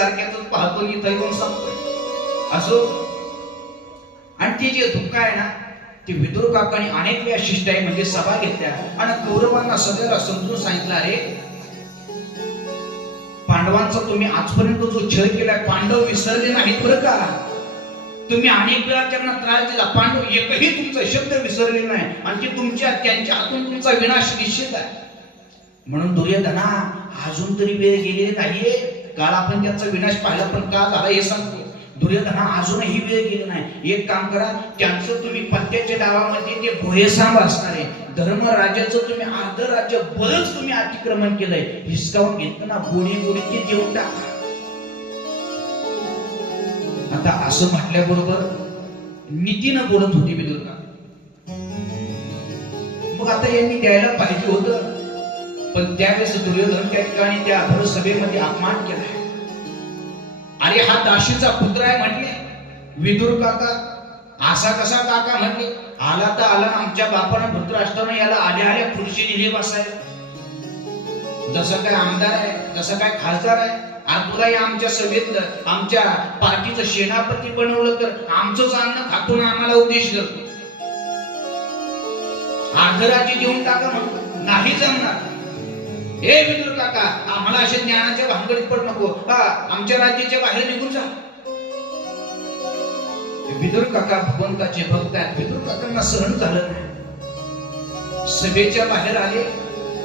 सारख्याच पाहतो इथं येऊन सांगतोय असो. आणि ते जे दुःख आहे ना ते विदुर काकांनी अनेक वेळा शिष्टाई म्हणजे सभा घेतल्या आणि कौरवांना सगळ्याला समजून सांगितलं, अरे पांडवांचा तुम्ही आजपर्यंत जो छळ केलाय पांडव विसरले नाहीत बरं का. तुम्ही अनेक वेळा त्यांना त्रास दिला, पांडव एकही तुमचा शब्द विसरले नाही आणि ते त्यांच्या हातून तुमचा विनाश निश्चित आहे. म्हणून दुर्योधना अजून तरी वेळ गेलेली नाहीये. काल आपण त्यांचा विनाश पाहिला पण का झाला हे सांगतो. दुर्योधना अजूनही वेळ गेली नाही. एक काम करा, त्यांचं तुम्ही पत्त्याच्या डावामध्ये ते भोयसांब असणार आहे. धर्मराज्याचं तुम्ही अर्ध राज्य बरंच तुम्ही अतिक्रमण केलंय, हिसकावून घेतलं ना, गोडी गोडी ते देऊन टाका. आता असं म्हटल्याबरोबर नीतीनं बोलत होती विदुर काका. मग आता यांनी द्यायला पाहिजे होतं, पण त्यावेळेस दुर्योधन त्या ठिकाणी त्या भरसभेमध्ये अपमान केलाय. अरे हा दाशीचा पुत्र आहे म्हटले विदुर काका. असा कसा काका म्हटले, आला तर आला ना, आमच्या बापानं धृतराष्ट्रानं याला आल्या आल्या खुर्ची दिली बसायला. जसं काय आमदार आहे, जसं काय खासदार आहे. आज तुलाही आमच्या सभेतलं आमच्या पार्टीचं सेनापती बनवलं तर आमचंच अन्न खातून आम्हाला उद्देश करतो. अर्धराज्य देऊन टाका म्हणतो, नाही जमणार. हे विदुर काका, आम्हाला अशा ज्ञानाच्या भानगडीत पड नको, आमच्या राज्याच्या बाहेर निघून जा. विदुर काका भगवंताचे भक्त आहेत. विदुर काकांना सहन झालं नाही. सभेच्या बाहेर आले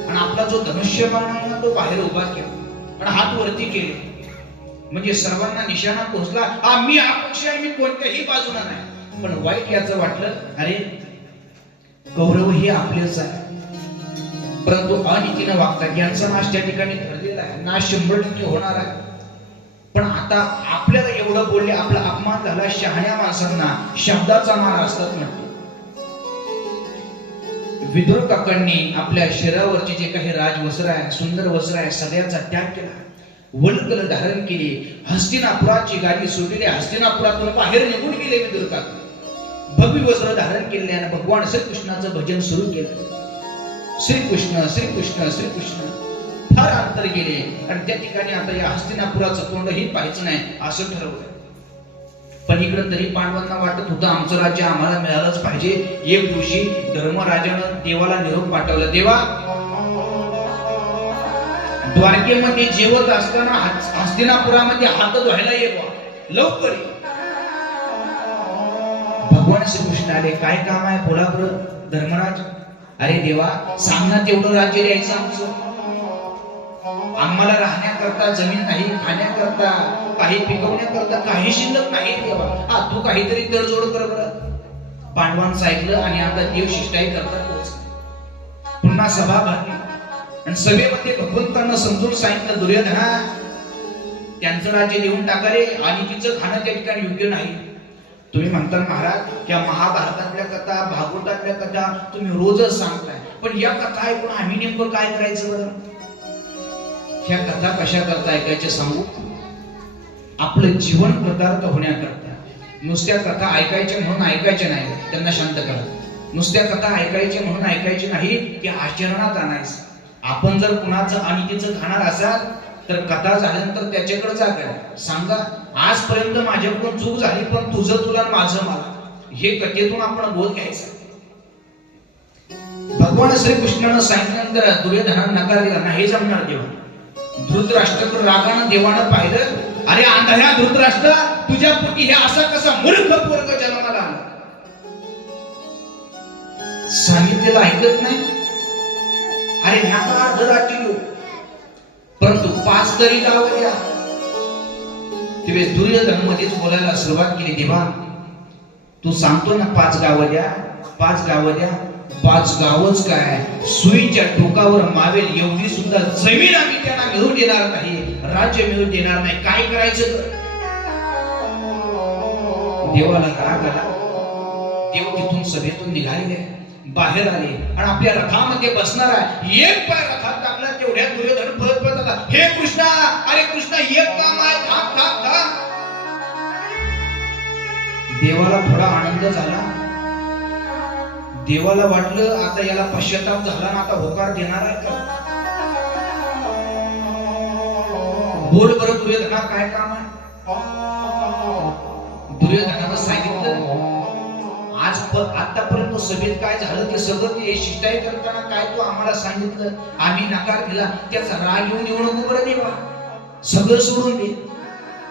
आणि आपला जो धनुष्यबाण आहे ना तो बाहेर उभा केला आणि हात वरती केले, म्हणजे सर्वांना निशाणा पोहोचला. मी अपक्ष आहे, मी कोणत्याही बाजूला नाही. पण वाईट याचं वाटलं, अरे कौरव हे आपलेच आहे, परंतु अनितीनं वागतात. यांचा नाश त्या ठिकाणी ठरलेला आहे, नाश 100% होणार आहे. पण आता आपल्याला एवढं बोलले, आपला अपमान झाला. शहाण्या माणसांना शब्दाचा मार असतात म्हणतो. विदुर काकांनी आपल्या शरीरावरचे जे काही राजवस्त्र आहे, सुंदर वस्त्र आहे, सगळ्याचा त्याग केला. वल्कल धारण केली. हस्तिनापुराची गाडी सोडलेली, हस्तिनापुरातून बाहेर निघून गेले विदुर काका. भव्य वस्त्र धारण केले आणि भगवान श्रीकृष्णाचं भजन सुरू केलं. श्रीकृष्ण श्रीकृष्ण श्रीकृष्ण. फार अंतर गेले आणि त्या ठिकाणी आता या हस्तिनापुराचं तोंडही पाहायचं नाही असं ठरवलं. पण इकडे तरी पांडवांना वाटत होतं आमचं राज्य आम्हाला मिळालंच पाहिजे. एक दिवशी धर्मराजानं देवाला निरोप पाठवला, देवा द्वारकेमध्ये जेवत असताना हस्तिनापुरामध्ये हात धुवायला येवा, लवकर ये. भगवान श्रीकृष्ण आले, काय काम आहे बोला बरं धर्मराज. अरे देवा सांग ना, तेवढं राज्य द्यायचं आमचं. आम्हाला राहण्याकरता जमीन नाही, खाण्याकरता काही पिकवण्याकरता काही शिल्लक नाही देवा. तू काहीतरी तडजोड कर बरं. पांडवांचं ऐकलं आणि आता देव शिष्टाई करता पोहोचला. पुन्हा सभा भरली आणि सभेमध्ये भगवंतांना समजून सांगितलं, दुर्योधना त्यांचं राज्य देऊन टाका रे, आणि तिचं खाणं त्या ठिकाणी योग्य नाही. तुम्ही म्हणता महाराज या महाभारतातल्या कथा, भागवतातल्या कथा तुम्ही रोजच सांगताय, पण या कथा ऐकून आम्ही नेमकं काय करायचं बरं. ह्या कथा कशा करता ऐकायचे सांगू. आपलं जीवन पदार्थ होण्याकरता. नुसत्या कथा ऐकायच्या म्हणून ऐकायच्या नाही, त्यांना शांत करा. नुसत्या कथा ऐकायचे म्हणून ऐकायचे नाही, ते आचरणात आणायचं. आपण जर कुणाचं अनितीचं खाणार असाल तर कथा झाल्यानंतर त्याच्याकडे जा करा, सांगा आजपर्यंत माझ्याकडून चूक झाली, पण तुझं तुला माझं मला. हे कथेतून आपण बोध घ्यायचा. भगवान श्रीकृष्णानं सांगितल्यानंतर दुर्योधनानं नकार दिला, नाही जमणार देवा. धृतराष्ट्राकडे रागानं देवानं पाहिलं, अरे आंधळ्या धृतराष्ट्र, तुझ्या पोटी हे असा कसा मूर्ख पोरग जन्माला आला. सांगितलेलं ऐकत नाही. अरे ह्याचा अर्ध राज्य घेऊ, परंतु 5 तरी गाव द्या. त्यावेळेस दुर्योधन मध्येच बोलायला सुरुवात केली, देवा तू सांगतो ना 5 गाव द्या, 5 गाव द्या. 5 गावच काय, सुईच्या टोकावर मावेल एवढी सुद्धा जमीन आम्ही त्यांना मिळवून देणार नाही, राज्य मिळवून देणार नाही. काय करायचं. देवाला राग आला. देव तिथून सभेतून निघाले, बाहेर आले आणि आपल्या रथामध्ये बसणार आहे. एक पाय रथात टाकला, तेवढ्या दुर्योधन परत परत आला, हे कृष्णा, अरे कृष्णा एक काम आहे, थांब थांब थांब. देवाला थोडा आनंद झाला. देवाला वाटलं आता याला पश्चाताप झाला ना, आता होकार देणार आहे का. बोल बरं दुर्योधना काय काम आहे? दुर्योधनानं सांगितलं आतापर्यंत सभेत काय झालं ते सगळं ते शिष्टाई करताना काय तू आम्हाला सांगितलं, आम्ही नकार दिला, त्याचा राग येऊन येऊ नको बरं देवा, सगळं सोडून दे.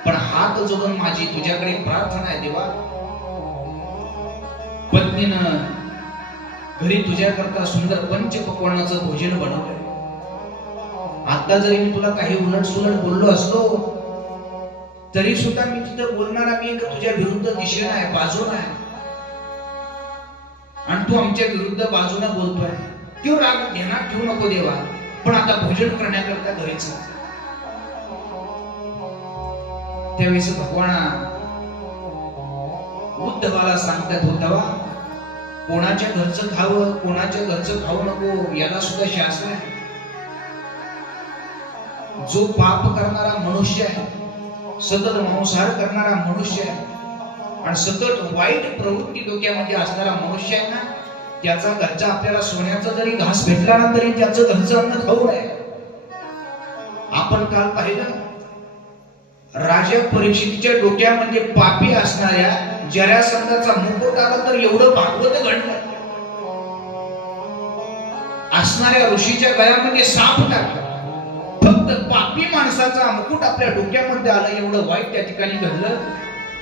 पण हात जोडून माझी तुझ्याकडे प्रार्थना आहे देवा, पत्नीनं घरी तुझ्याकरता सुंदर पंचपक्वान्नाचं भोजन बनवलंय. आता जरी मी तुला काही उलट सुलट बोललो असतो तरी सुद्धा मी तिथं बोलणारा मी तुझ्या विरुद्ध दिशेनं आहे, बाजून आहे, आणि तू आमच्या विरुद्ध बाजूने बोलतोय. तो राग ध्यानात ठेवू नको देवा, पण आता भोजन करण्याकरता घरीच. त्यावेळेस भगवाना उद्धवाला सांगतात, उद्धवा कोणाच्या घरचं खावं कोणाच्या घरचं खाऊ नको याला सुद्धा शास्त्र आहे. जो पाप करणारा मनुष्य आहे, सतत मांसाहार करणारा मनुष्य आहे आणि सतत वाईट प्रवृत्ती डोक्यामध्ये असणारा मनुष्य आहे ना, त्याचा घरचा आपल्याला सोन्याचा जरी घास भेटला ना तरी त्याचं घरचं अन्न खाऊ नये. आपण काल पाहिलं राजा परीक्षितीच्या डोक्यामध्ये पापी असणाऱ्या जरासंधाचा मुकुट आला तर एवढं भागवत घडलं. असणाऱ्या ऋषीच्या गळ्यामध्ये साप टाकला, फक्त पापी माणसाचा मुकुट आपल्या डोक्यामध्ये आलं, एवढं वाईट त्या ठिकाणी घडलं.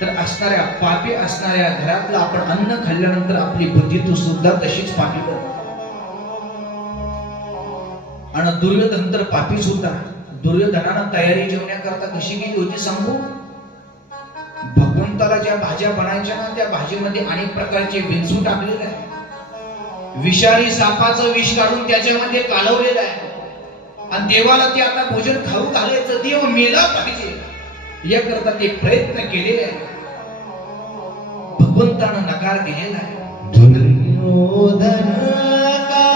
तर असणाऱ्या पापी असणाऱ्या घरातलं आपण अन्न खाल्ल्यानंतर आपली बुद्धी तो सुद्धा तशीच पापी बनते. आणि दुर्योधन तर पापी सुद्धा. दुर्योधनानं तयारी जेवण्याकरता कशी केली होती सांगू? भगवंताला ज्या भाज्या बनायच्या ना त्या भाजीमध्ये अनेक प्रकारचे विंचू टाकलेले आहे, विषारी सापाचं विष काढून त्याच्यामध्ये कालवलेलं आहे, आणि देवाला ते आता भोजन खाऊ घालायचं, देव मेला पाहिजे याकरता ते प्रयत्न केलेले आहे. भगवंतानं नकार दिलेला आहे. दुर्योधन का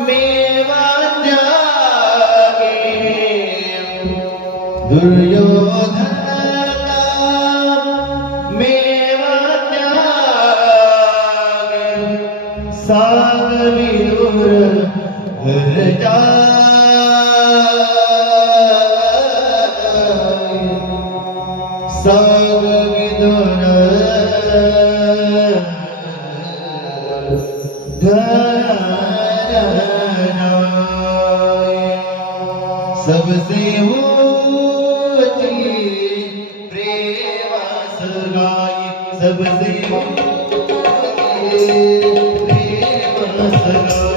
मेवा त्यागे, दुर्योधन का मेवा त्यागे, सागरी दूर घरचा सबसे ऊंची प्रेम सगाई, सबसे ऊंची प्रेम सगाई,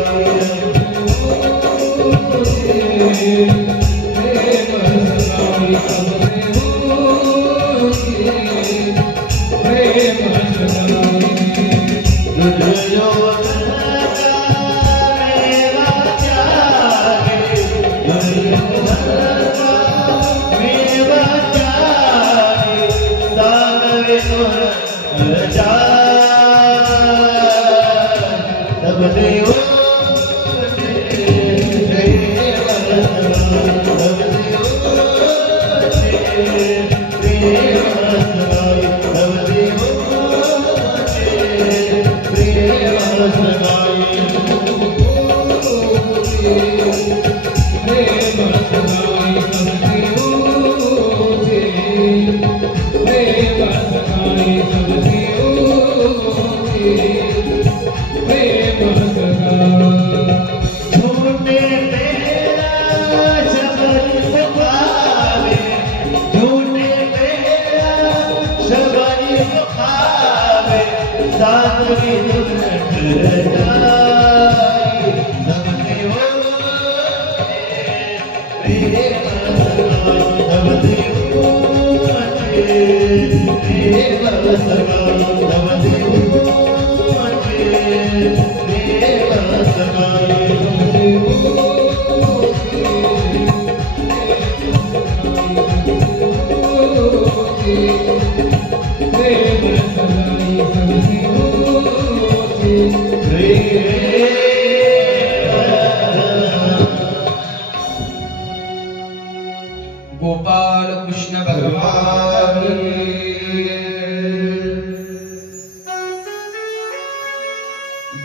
गोपाल कृष्ण भगवान.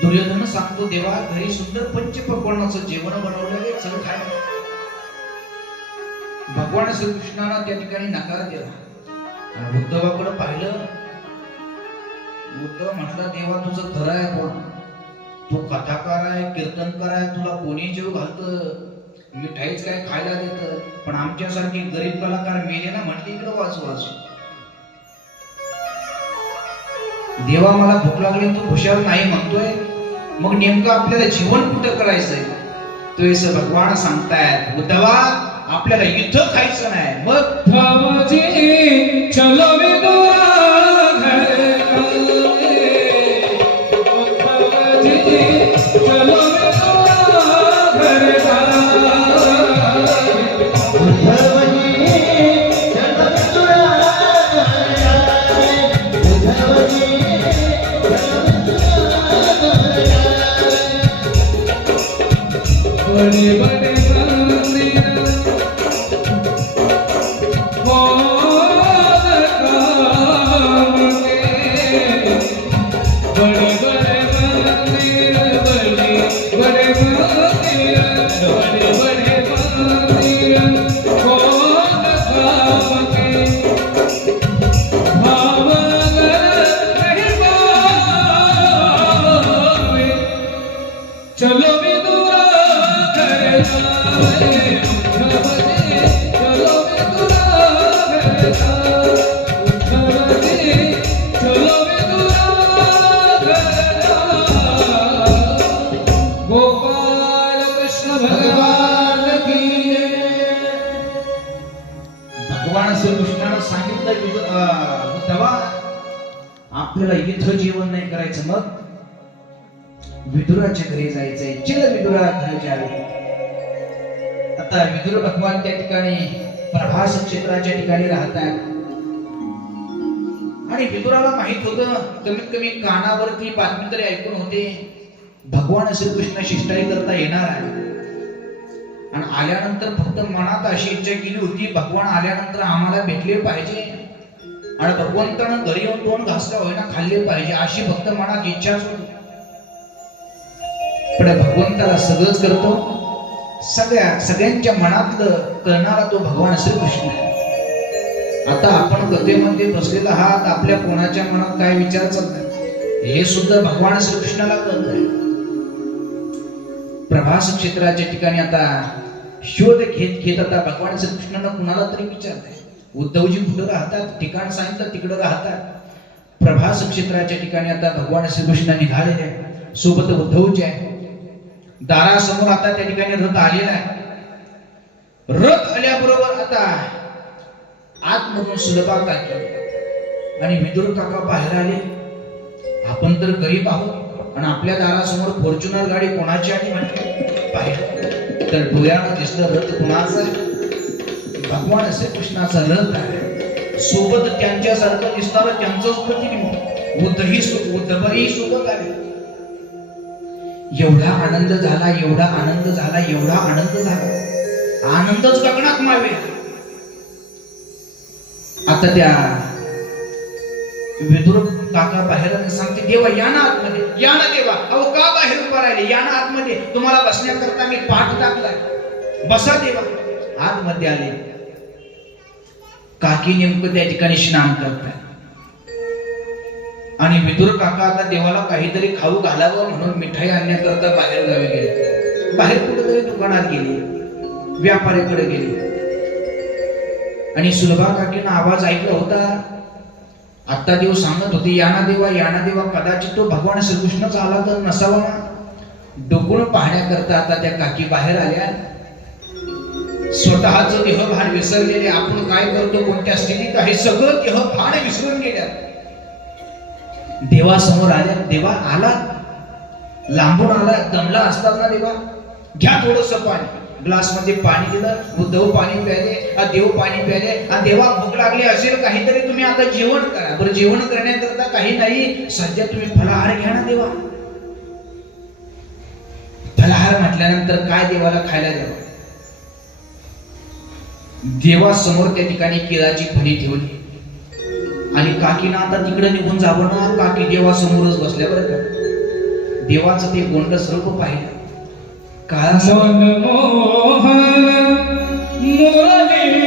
दुर्योधन सांगतो, देवा घरी सुंदर पंचपक्वान्नाचं जेवण बनवलं आहे, चल खाय. भगवान श्रीकृष्णाला त्या ठिकाणी नकार दिला आणि उद्धवाकडे पाहिलं. उद्धव म्हटला, देवा तुझं खरं आहे, पण तू कथाकार आहे, कीर्तनकार आहे, तुला कोणी जीव घालतं, मिठाईच काय खायला देतं, पण आमच्यासारखे गरीब कलाकार मेले ना, म्हटले इकडं वाचू वाचू. देवा मला भूक लागली, तू खुशाल नाही म्हणतोय, मग नेमकं आपल्याला जीवन कुठं करायचंय? तो असं भगवान सांगतायत, उद्धवा आपल्याला इथं खायचं नाही, मग धावजी चलो विदुरा घर धावजी चलो विदुरा घर बड़े बड़े मंदिर चलो विदुरा घर जाए, चलो विदुरा घर जाए, चलो विदुरा घर जाए। गोपाल कृष्ण भगवान की जय। भगवान श्रीकृष्णानं सांगितलं, उद्धवा आपल्याला इथं जेवण नाही करायचं, मग विदुराच्या घरी जायचंय. चल विदुरा घरी जावे. आता विदुर भगवान त्या ठिकाणी प्रभास क्षेत्राच्या ठिकाणी राहतात आणि विदुराला माहित होतं, कमीत कमी कानावरती बातमी तरी ऐकून होते, भगवान श्रीकृष्ण शिष्टाई करता येणार आहे. आणि आल्यानंतर फक्त मनात अशी इच्छा केली होती, भगवान आल्यानंतर आम्हाला भेटले पाहिजे आणि भगवंतानं घरी येऊन 2 घास का होईना खाल्ले पाहिजे, अशी फक्त मनात इच्छाच होती. पण भगवंताला सगळंच करतो, सगळ्यांच्या मनातलं करणारा तो भगवान श्रीकृष्ण आहे. आता आपण कथेमध्ये बसलेला आहात, आपल्या कोणाच्या मनात काय विचार चालतात हे सुद्धा भगवान श्रीकृष्णाला कळत आहे. प्रभास क्षेत्राच्या ठिकाणी आता शोध घेत आता भगवान श्रीकृष्णाला कुणाला तरी विचारताय, उद्धवजी कुठं राहतात, ठिकाण सांगितलं तिकडं राहतात. प्रभास क्षेत्राच्या ठिकाणी आता भगवान श्रीकृष्ण निघालेले आहे, सोबत उद्धवजी आहे. दारासमोर आता त्या ठिकाणी रथ आलेला आहे. रथ आल्याबरोबर आता आतमधून सुलभा काकी आणि विदुर काका बाहेर आले. आपण तर गरीब आहोत आणि आपल्या दारासमोर फॉर्च्युनर गाडी कोणाची आली म्हटली पाहिजे, तर डोळ्यानं दिसलं रथ कोणाचा आहे? भगवान श्रीकृष्णाचा रथ आहे. सोबत त्यांच्यासारखं दिसणारं त्यांचंच प्रतिबिंब उद्धवही सोबत आले. एवढा आनंद झाला, एवढा आनंद झाला, एवढा आनंद झाला, आनंदच गगनात मावे. आता त्या विदुर काका बाहेर सांगते, देवा या ना आतमध्ये, या ना देवा, अहो का बाहेर उभा राहिले, या ना आतमध्ये, तुम्हाला बसण्याकरता मी पाठ टाकलाय, बसा देवा. आतमध्ये आले. काकी नेमकं त्या ठिकाणी स्नान करतात आणि विदुर काका आता देवाला काहीतरी खाऊ घालावं म्हणून मिठाई आणण्याकरता बाहेर गावी गेले. बाहेर कुठेतरी दुकानात गेले, व्यापाऱ्याकडे गेले आणि सुलभा काकीनं आवाज ऐकला होता. आता देव सांगत होते, या ना देवा, या ना देवा. कदाचित तो भगवान श्रीकृष्णच आला तर नसावा ना. डोकून पाहण्याकरता आता त्या काकी बाहेर आल्या. स्वतःच देहभान विसरलेले, आपण काय करतो, कोणत्या स्थितीत आहे, सगळं देहभान विसरून गेल्या. देवा समोर आल्या. देवा आला, लांबून आला, दमला असतात ना देवा, घ्या थोडस पाणी. ग्लास मध्ये पाणी दिलं, उद्धव पाणी प्याले, देव पाणी प्याले. आणि देवा भूक लागली असेल काहीतरी, तुम्ही आता जेवण करा. बरं जेवण करण्याकरता काही नाही, सध्या तुम्ही फलाहार घ्या ना देवा. फलाहार म्हटल्यानंतर काय देवाला खायला द्यावं? देवासमोर त्या ठिकाणी केळाची फणी ठेवली आणि काकीनं आता तिकडे निघून जावं ना. काकी देवासमोरच बसल्या. बरं का, देवाचं ते गोंड स्वरूप पाहिलं. काळा मनमोहन मुरली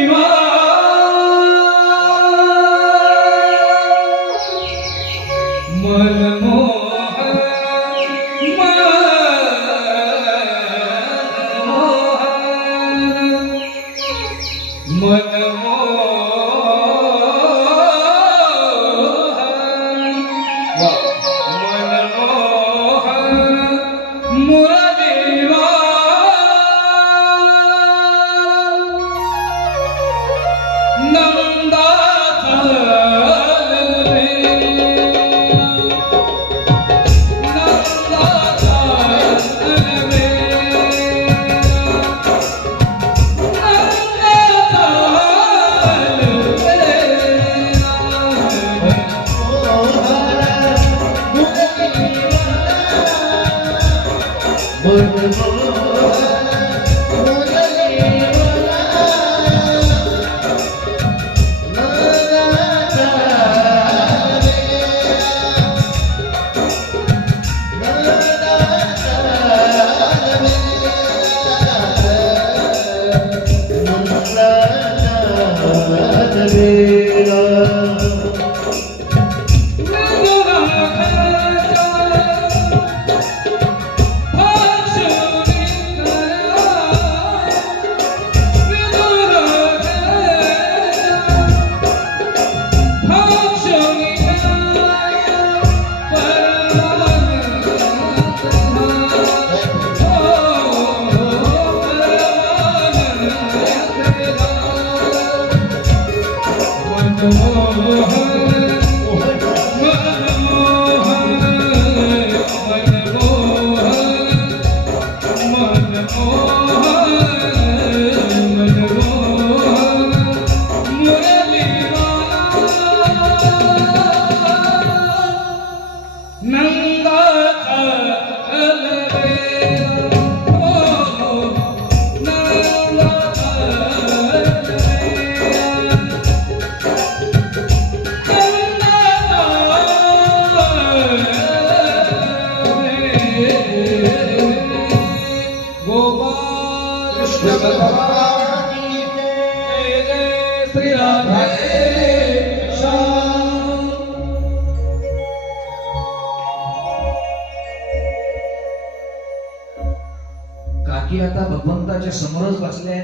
काकी आता भगवंताच्या समोरच बसल्या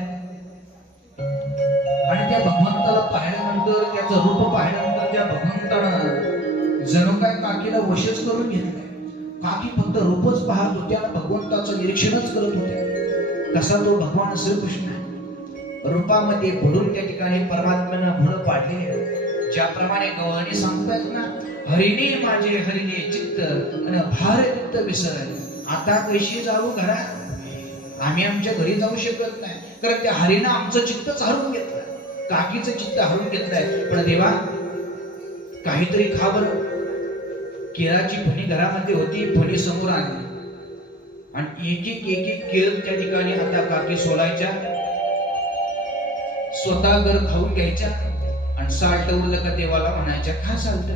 आणि त्या भगवंताला पाहिल्यानंतर त्याचं रूप पाहिल्यानंतर त्या भगवंतानं जणू काय काकीला वशच करून घेतलंय. काकी फक्त रूपच पाहत होत्या, भगवंताचं निरीक्षणच करत होत्या. कसा तो भगवान श्रीकृष्ण रूपामध्ये भरून त्या ठिकाणी परमात्म्यानं भुळ पाडले. ज्याप्रमाणे गवळणी सांगतात ना, हरिणी माझे हरिणी चित्त आणि भार चित्त विसरले. आता कैशी जाऊ घरात, आम्ही आमच्या घरी जाऊ शकत नाही, कारण त्या हरीनं आमचं चित्तच हरून घेतलं, काकीचं चित्त हरून घेतलंय. पण देवा काहीतरी खा बरं. केळाची फणी घरामध्ये होती, फणी समोर आली आणि एक एक केळ त्या ठिकाणी आता काकी सोलायच्या, स्वतः घर खाऊन घ्यायच्या आणि साल्ट उरलं का देवाला म्हणायच्या खा साल्ट.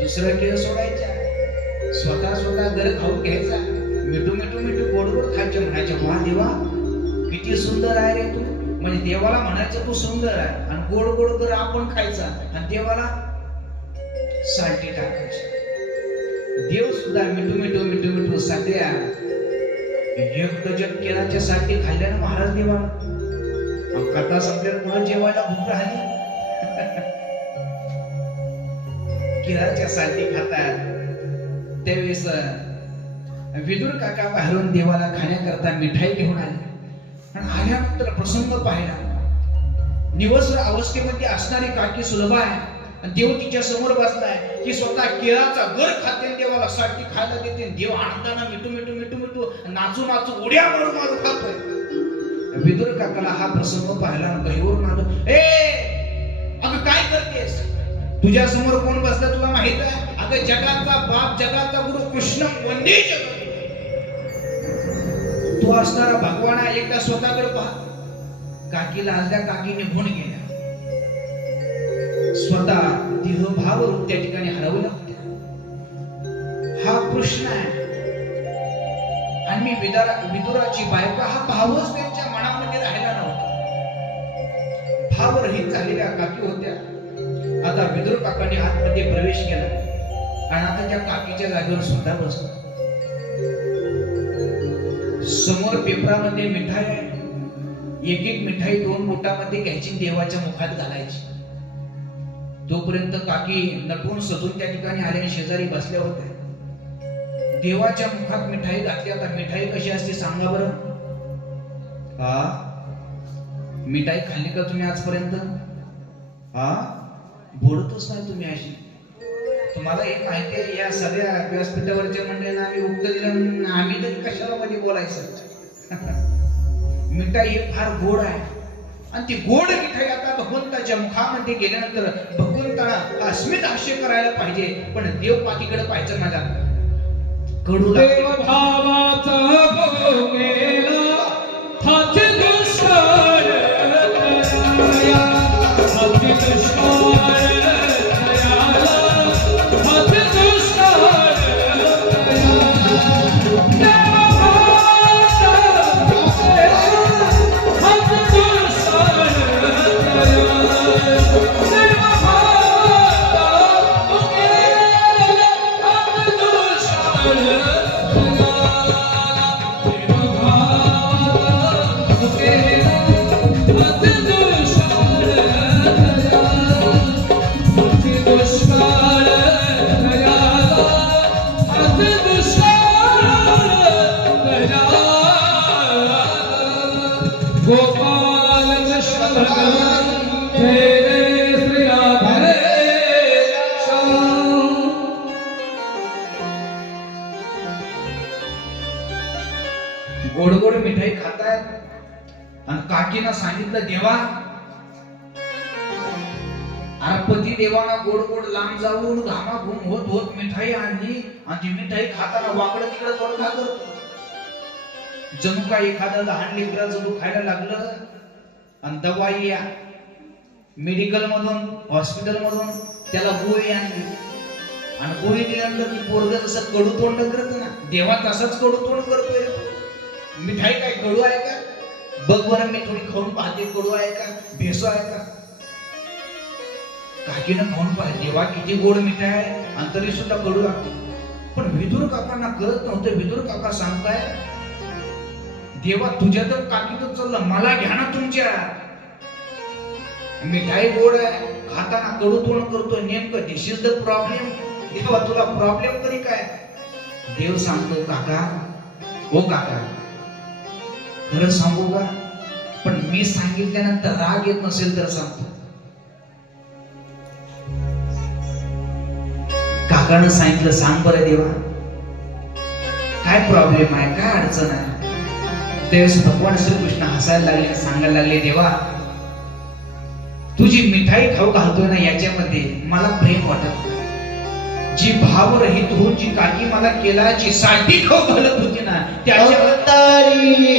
दुसरं केळ सोडायच्या, स्वतः घर खाऊन घ्यायचा, मिठू मिठू मिठू गोड गोड खायचे, म्हणायचे वा देवा किती सुंदर आहे रे तू. म्हणजे देवाला म्हणायचं तू सुंदर आहे आणि गोड गोड कर आपण खायचा आणि देवाला साल्टी टाकायची. देव सुद्धा मिठू मिठू मिठू मिठू साध्या एक डझन केळाच्या साल्टी खाल्ल्यानं महाराज देवाला कथा संपल्यावर पुढे जेवायला भूक राहिली. केळाच्या साल्टी खातात. त्यावेळेस विदुर काका बाहेरून देवाला खाण्याकरता मिठाई घेऊन आले आणि आल्यानंतर प्रसंग पाहिला. निवसर अवस्थेमध्ये असणारी काकी सुलभा आहे आणि देव तिच्या समोर बसलाय की स्वतः केळाचा गर खाते, देवाला साठी खायला देते. देव आनंदानं मिठू मिठू मिठू मिठू नाचू नाचू उड्या मारू मारू खातोय. विदुर काकाला हा प्रसंग पाहिला, गहीवरून आलो, अगं काय करतेस? तुझ्या समोर कोण बसला तुला माहित आहे? अगं जगाचा बाप, जगाचा गुरु कृष्ण वंदे जगत. तो असणारा भगवान आहे, एकदा स्वतःकडे पहा. काकीला आजल्या काकी निघून गेल्या, स्वतः देहभाव रूप त्या ठिकाणी हरवला होत्या. हा कृष्ण आहे आणि मी विदुराची बायको, हा भावच त्यांच्या मनामध्ये राहिला नव्हता. भावरहित झालेल्या काकी होत्या. आता विदुर काकांनी आतमध्ये प्रवेश केला आणि आता त्या काकीच्या जागेवर स्वतः बसला. समोर पेपरामध्ये मिठाई आहे, एक एक मिठाई 2 बोटामध्ये घ्यायची, देवाच्या मुखात घालायची. तोपर्यंत काकी नटून सजून त्या ठिकाणी आल्या आणि शेजारी बसल्या होत्या. देवाच्या मुखात मिठाई घातली. आता मिठाई कशी असते सांगा बरं? मिठाई खाल्ली का तुम्ही आजपर्यंत? बोलतच नाही तुम्ही अशी. तुम्हाला हे माहिती आहे, या सगळ्या व्यासपीठावरच्या मंडळींना आम्ही उत्तर दिलं, आम्ही तरी कशाला मध्ये बोलायचं. मिठाई ही फार गोड आहे आणि ती गोड मिठाई आता भगवंताच्या मुखामध्ये गेल्यानंतर भगवंताला अस्मित हास्य करायला पाहिजे, पण देव पाठीकडे पाहायचं माझा. कडू देव भावाचा भोगेला हाती दुष्काळ तया, हाती दुष्काळ तयाला, हाती दुष्काळ तया. देव भावाचा भोगेला हाती दुष्काळ तया, देव भावाचा भोगेला हाती दुष्काळ गोपाल कृष्ण भगवान तेरे श्री राधे श्याम. गोड गोड मिठाई खातायत आणि काकीनं सांगितलं, देवा अरपती देवाना गोड गोड लांब जाऊन घामाघूम होत होत मिठाई आणली आणि ती मिठाई खाताना वाकडं तिकडं तोंड का करतो. जणू काय एखादं लहान लेकरा जणू खायला लागलं. आणि दवाई या मेडिकल मधून हॉस्पिटल मधून त्याला गोळी आणली आणि गोळी दिल्यानंतर ती पोरग जसं कडू तोंड करत ना, देवा तसंच कडू तोंड करतोय. मिठाई काय कडू आहे का? बघ बरं, मी थोडी खाऊन पाहते, कडू आहे का, भेसो आहे का? काकीनं खाऊन पाहिजे, देवा किती गोड मिठाई आहे आणि तरी सुद्धा कडू लागते. पण विदुर काकांना कळत नव्हतं. विदुर काका सांगताय, देवा तुझ्या तर काकीतच चाललं, मला घ्या ना तुमच्या. मिठाई गोड आहे, खाताना कडू तोंड करतोय, नेमकं दिस इज द प्रॉब्लेम. देवा तुला प्रॉब्लेम तरी काय? देव सांगतो, काका हो काका, खरं सांगू का? पण मी सांगितल्यानंतर राग येत नसेल तर सांगतो. काकानं सांगितलं, सांग बरं देवा काय प्रॉब्लेम आहे, काय अडचण आहे? त्यावेळेस भगवान श्रीकृष्ण हसायला लागले, सांगायला लागले, देवा तुझी मिठाई खाऊ घालतोय ना, याच्यामध्ये मला प्रेम वाटत नाही. जी भावरहित होऊन जी काकी मला केलाची साठी खाऊ घालत होती ना, अंतरी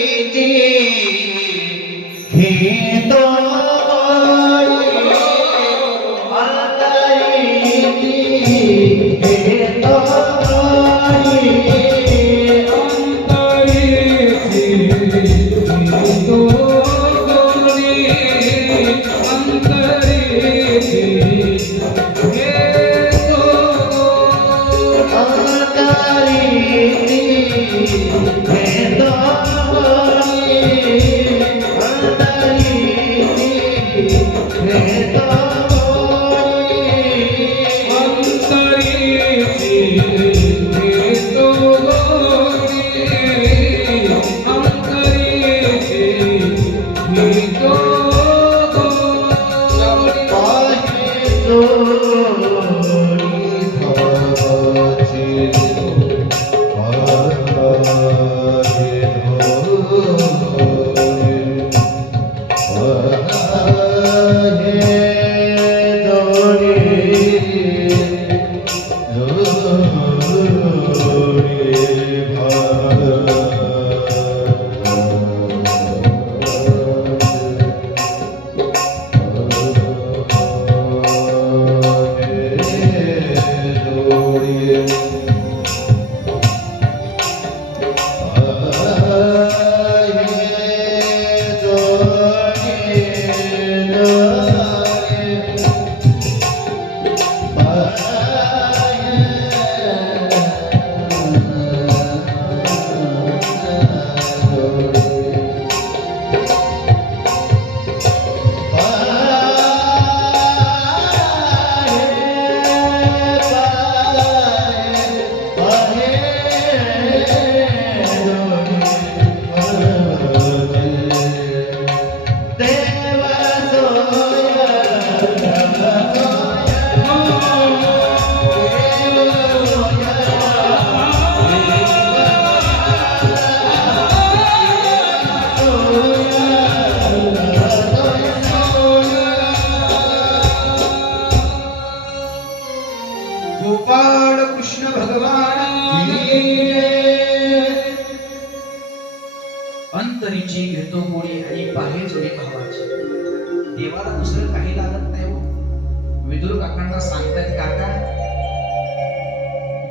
काकांना सांगतायत, काका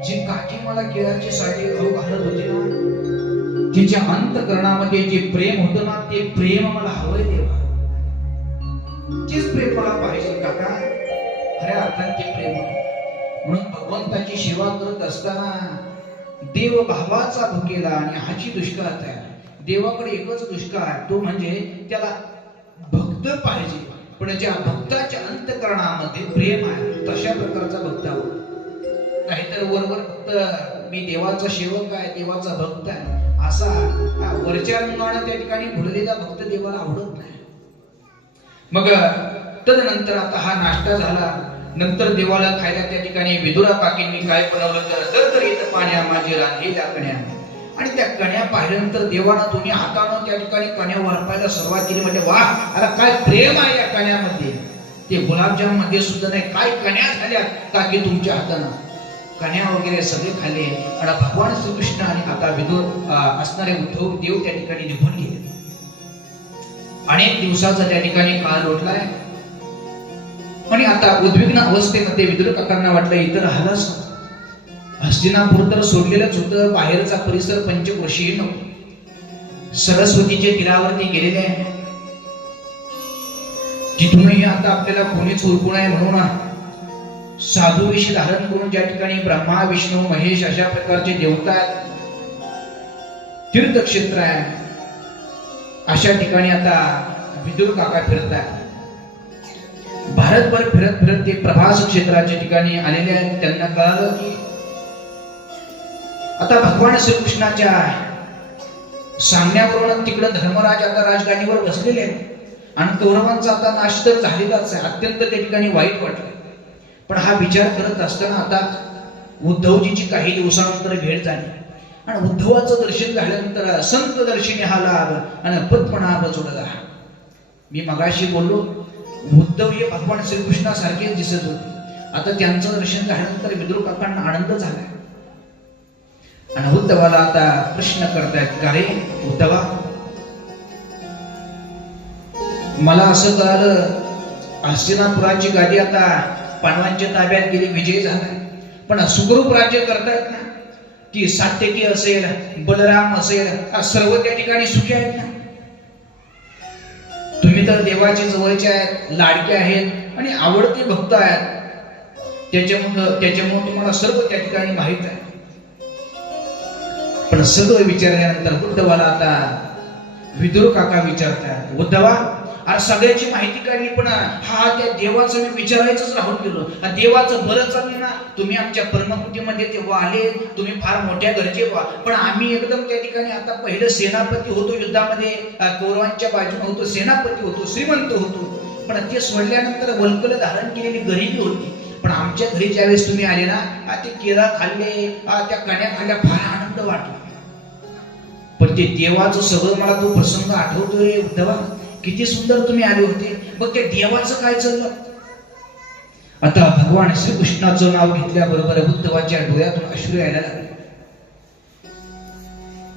जी काकी मला केळाची साडी घालत होती ना, तिच्या अंतःकरणामध्ये जे प्रेम होतं ना, ते प्रेम मला हवंय देवा. तेच प्रेम मला पाहिजे काका, खऱ्या अर्थाने ते प्रेम. म्हणून भगवंताची सेवा करत असताना देव भावाचा भुकेला आणि हाची दुष्काळ आहे. देवाकडे एकच दुष्काळ, तो म्हणजे त्याला भक्त पाहिजे, पण ज्या भक्ताच्या अंतःकरणामध्ये प्रेम आहे तशा प्रकारचा भक्त हवा. नाहीतर वरवर फक्त मी देवाचा सेवक आहे, देवाचा भक्त आहे असा वरच्या रंगाने त्या ठिकाणी फुललेला भक्त देवाला आवडत नाही. मग तदनंतर आता हा नाश्ता झाला, नंतर देवाला खायला त्या ठिकाणी विदुरा काकींनी काय बनवलं तर इथं पाण्या माझी रांधलेल्या कण्या. आणि त्या कण्या पाहिल्यानंतर देवानं तुम्ही हातानं त्या ठिकाणी कण्या वरपायला सुरुवात केली. म्हणजे वा, अरे काय प्रेम आहे या कण्यामध्ये. ते गुलाबजाम मध्ये सुद्धा नाही, काय कण्या झाल्या काकी तुमच्या हातानं. कण्या वगैरे सगळे खाल्ले आणि भगवान श्रीकृष्ण आणि आता विदुर असणारे उद्धव देव त्या ठिकाणी निघून गेले. अनेक दिवसाचा त्या ठिकाणी काळ लोटलाय आणि आता उद्विग्न अवस्थेमध्ये विदुर काकांना वाटलं इतर राहिलाच. हस्तिनापूर तर सोडलेलंच होतं, बाहेरचा परिसर पंचक्रोशीही नको. सरस्वतीच्या तीरावरती गेलेले आहे, तिथूनही आता आपल्याला कोणीच उरकू नये म्हणून साधू वेश धारण करून ज्या ठिकाणी ब्रह्मा विष्णू महेश अशा प्रकारचे देवता आहेत, तीर्थक्षेत्र आहे, अशा ठिकाणी आता विदुर काका फिरतात. भारतभर फिरत फिरत ते प्रभास क्षेत्राच्या ठिकाणी आलेले आहेत. त्यांना कळालं की आता भगवान श्रीकृष्णाच्या सांगण्यावरून तिकडे धर्मराज आता राजगादीवर बसलेले आहेत आणि कौरवांचा आता नाश तर झालेलाच आहे. अत्यंत त्या ठिकाणी वाईट वाटलं. पण हा विचार करत असताना आता उद्धवजीची काही दिवसानंतर भेट झाली आणि उद्धवाचं दर्शन झाल्यानंतर संत दर्शनी हा लाभ आणि पद्मनाभ जोडला. मी मगाशी बोललो उद्धव हे भगवान श्रीकृष्णासारखेच दिसत होते. आता त्यांचं दर्शन झाल्यानंतर विदुर काकांना आनंद झाला आणि उद्धवाला आता प्रश्न करतायत, का रे उद्धवा, मला असं कळालं हस्तिनापुराची गादी आता पांडवांच्या ताब्यात गेली, विजय झालाय, पण सुखरूप राज्य करतायत ना, की सात्यकी असेल, बलराम असेल, सर्व त्या ठिकाणी सुखी आहेत ना. तुम्ही तर देवाचे जवळचे आहेत, लाडके आहेत आणि आवडते भक्त आहेत. त्याच्यामुळे तुम्हाला सर्व त्या ठिकाणी माहित आहे. पण सगळं विचारल्यानंतर उद्धवाला आता विदुर काका विचारतात, उद्धवा अरे सगळ्याची माहिती काढली पण हा त्या देवाचं मी विचारायचंच राहून गेलो. देवाचं बरं चाललं ना, तुम्ही आमच्या परमकृतीमध्ये तेव्हा आले, तुम्ही फार मोठ्या घरचे व्हा, पण आम्ही एकदम त्या ठिकाणी आता पहिलं सेनापती होतो, युद्धामध्ये कौरवांच्या बाजूने होतो, सेनापती होतो, श्रीमंत होतो, पण ते सोडल्यानंतर वल्कल धारण केलेली गरिबी होती. पण आमच्या घरी ज्यावेळेस तुम्ही आले ना, ते केळं खाल्ले, त्या कण्या खाल्ल्या, फार आनंद वाटला. पण ते देवाचं सगळं मला तो प्रसंग आठवतोय उद्धवा, किती सुंदर तुम्ही आले होते. मग त्या देवाचं काय चाललं. आता भगवान श्रीकृष्णाचं नाव घेतल्याबरोबर उद्धवाच्या डोळ्यातून अश्रू यायला लागले.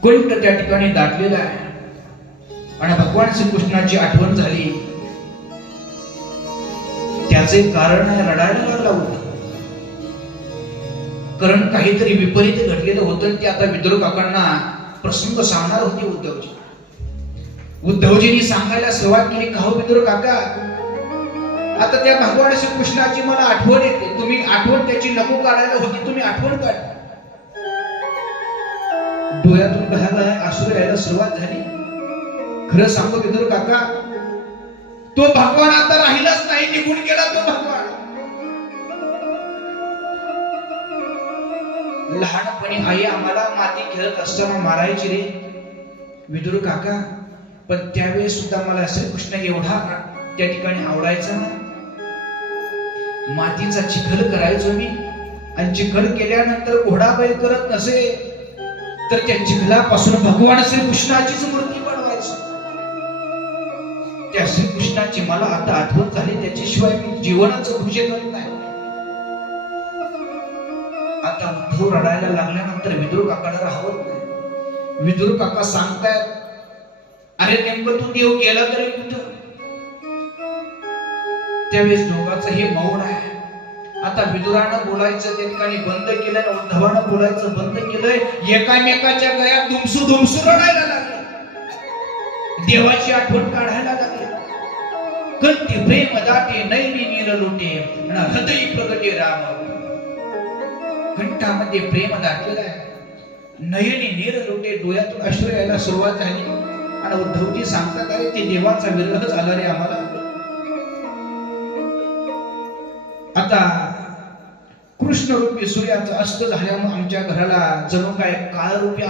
कंठ त्या ठिकाणी दाटलेला आहे आणि भगवान श्रीकृष्णाची आठवण झाली. त्याचे कारण रडायला लागला होता, कारण काहीतरी विपरीत घडलेलं होतं. ते आता विदुर काकांना प्रसंग सांगणार होते उद्धवजी. उद्धवजींनी सांगायला सुरुवात केली, का हो विदुर काका, आता त्या भगवान श्रीकृष्णाची मला आठवण येते. तुम्ही आठवण त्याची नको काढायला होती, तुम्ही आठवण काढ. डोळ्यातून बहायला अश्रू यायला सुरुवात झाली. खरं सांगू विदुर काका, तो भगवान आता राहिलाच नाही, निघून गेला तो भगवान. लहानपणी आई आम्हाला माती खेळत असताना मारायची रे विदुर काका, पण त्यावेळेस सुद्धा मला श्रीकृष्ण एवढा त्या ठिकाणी आवडायचा ना. मातीचा चिखल करायचो मी आणि चिखल केल्यानंतर घोडा बैल करत नसे तर त्या चिखलापासून भगवान श्रीकृष्णाचीच मूर्ती बनवायची. त्या श्रीकृष्णाची मला आता आठवण झाली, त्याच्याशिवाय मी जीवनच जगू शकत नाही. आता उद्धव रडायला लागल्यानंतर विदुर काकाला राहत नाही. विदुर काका सांगतायत, अरे नेमकं तू देव गेला तरी कुठं. त्यावेळेस दोघांचं हे मौन आहे. आता विदुरानं बोलायचं त्या ठिकाणी बंद केलं आणि उद्धवानं बोलायचं बंद केलंय. एकामेकाच्या गळ्यात दुमसू रडायला लागले, देवाची आठवण काढायला लागले. कंठी प्रेम दाटे नैनी नीर लोटे हृदयी प्रगटे राम. कंठामध्ये प्रेम दाटलेलं आहे, नयनी नीर लोटे, डोळ्यातून अश्रू यायला सुरुवात झाली. आणि उद्धवजी सांगतात, अरे ते देवाचा विरह झाला रे आम्हाला. आता कृष्ण रूपी सूर्याचं अस्त झाल्यामुळे आमच्या घराला जणू काय काळ रूपी